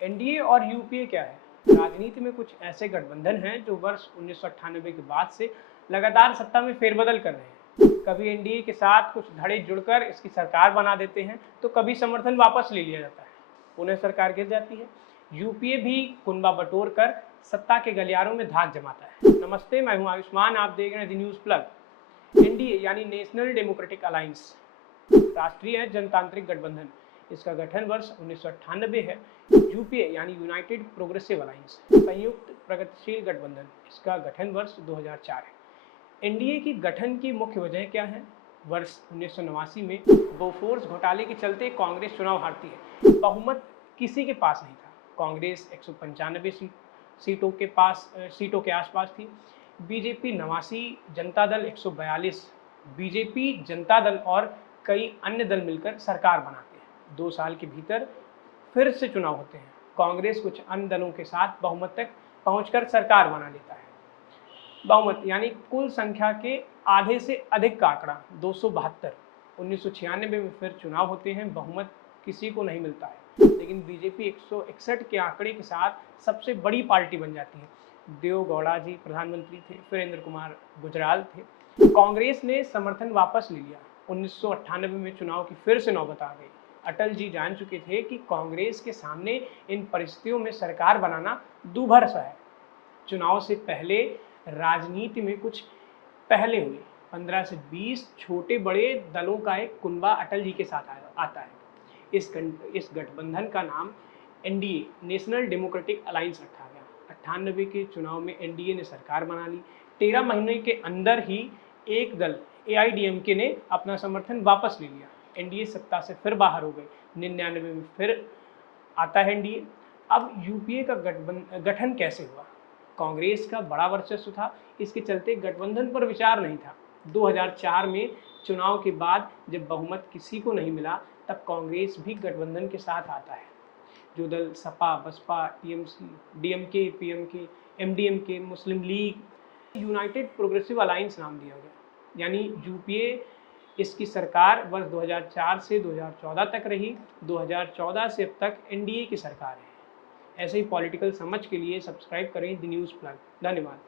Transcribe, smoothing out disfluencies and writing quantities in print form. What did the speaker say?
NDA और UPA क्या है? राजनीति में कुछ ऐसे गठबंधन हैं जो वर्ष 1998 के बाद से लगातार सत्ता में फेरबदल कर रहे हैं। कभी एनडीए के साथ कुछ धड़े जुड़कर इसकी सरकार बना देते हैं, तो कभी समर्थन वापस ले लिया जाता है, पुनः सरकार गिर जाती है। यूपीए भी कुनबा बटोर कर सत्ता के गलियारों में धाक जमाता है। नमस्ते, मैं हूं आयुष्मान, आप देख रहे हैं द न्यूज़ प्लग। एनडीए यानी नेशनल डेमोक्रेटिक अलायंस, राष्ट्रीय जनतांत्रिक गठबंधन, इसका गठन वर्ष 1998 है। यूपीए यानी यूनाइटेड प्रोग्रेसिव अलायंस, संयुक्त प्रगतिशील गठबंधन, इसका गठन वर्ष 2004 है। एनडीए की गठन की मुख्य वजह क्या है? वर्ष 1989 में बोफोर्स घोटाले के चलते कांग्रेस चुनाव हारती है। बहुमत किसी के पास नहीं था। कांग्रेस 195 सीटों के आसपास थी। बीजेपी 89, जनता दल 142, बीजेपी, जनता दल और कई अन्य दल मिलकर सरकार बनाते हैं। 2 साल के भीतर फिर से चुनाव होते हैं। कांग्रेस कुछ अन्य दलों के साथ बहुमत तक पहुंचकर सरकार बना लेता है। बहुमत यानी कुल संख्या के आधे से अधिक का आंकड़ा 272। 1996 में फिर चुनाव होते हैं, बहुमत किसी को नहीं मिलता है, लेकिन बीजेपी 161 के आंकड़े के साथ सबसे बड़ी पार्टी बन जाती है। देवेगौड़ा जी प्रधानमंत्री थे, वीरेंद्र कुमार गुजराल थे। कांग्रेस ने समर्थन वापस ले लिया। 1998 में चुनाव की फिर से नौबत आ गई। अटल जी जान चुके थे कि कांग्रेस के सामने इन परिस्थितियों में सरकार बनाना दूभर सा है। चुनाव से पहले राजनीति में कुछ पहले हुए 15 से 20 छोटे बड़े दलों का एक कुनबा अटल जी के साथ आता है। इस गठबंधन का नाम एनडीए, नेशनल डेमोक्रेटिक अलायंस रखा गया। 98 के चुनाव में एनडीए ने सरकार बना ली। 13 महीने के अंदर ही एक दल एआईडीएमके ने अपना समर्थन वापस ले लिया। एनडीए सत्ता से फिर बाहर हो गए। 99 में फिर आता है एनडीए। अब यूपीए का गठन कैसे हुआ? कांग्रेस का बड़ा वर्चस्व था, इसके चलते गठबंधन पर विचार नहीं था। 2004 में चुनाव के बाद जब बहुमत किसी को नहीं मिला, तब कांग्रेस भी गठबंधन के साथ आता है। जो दल Sapa, Basapa, TMC, DMK, PMK, MDMK, Muslim League, United Progressive Alliance नाम दिया गया। यानी यूपीए, इसकी सरकार वर्ष 2004 से 2014 तक रही। 2014 से अब तक एनडीए की सरकार है। ऐसे ही पॉलिटिकल समझ के लिए सब्सक्राइब करें द न्यूज़ प्लग। धन्यवाद।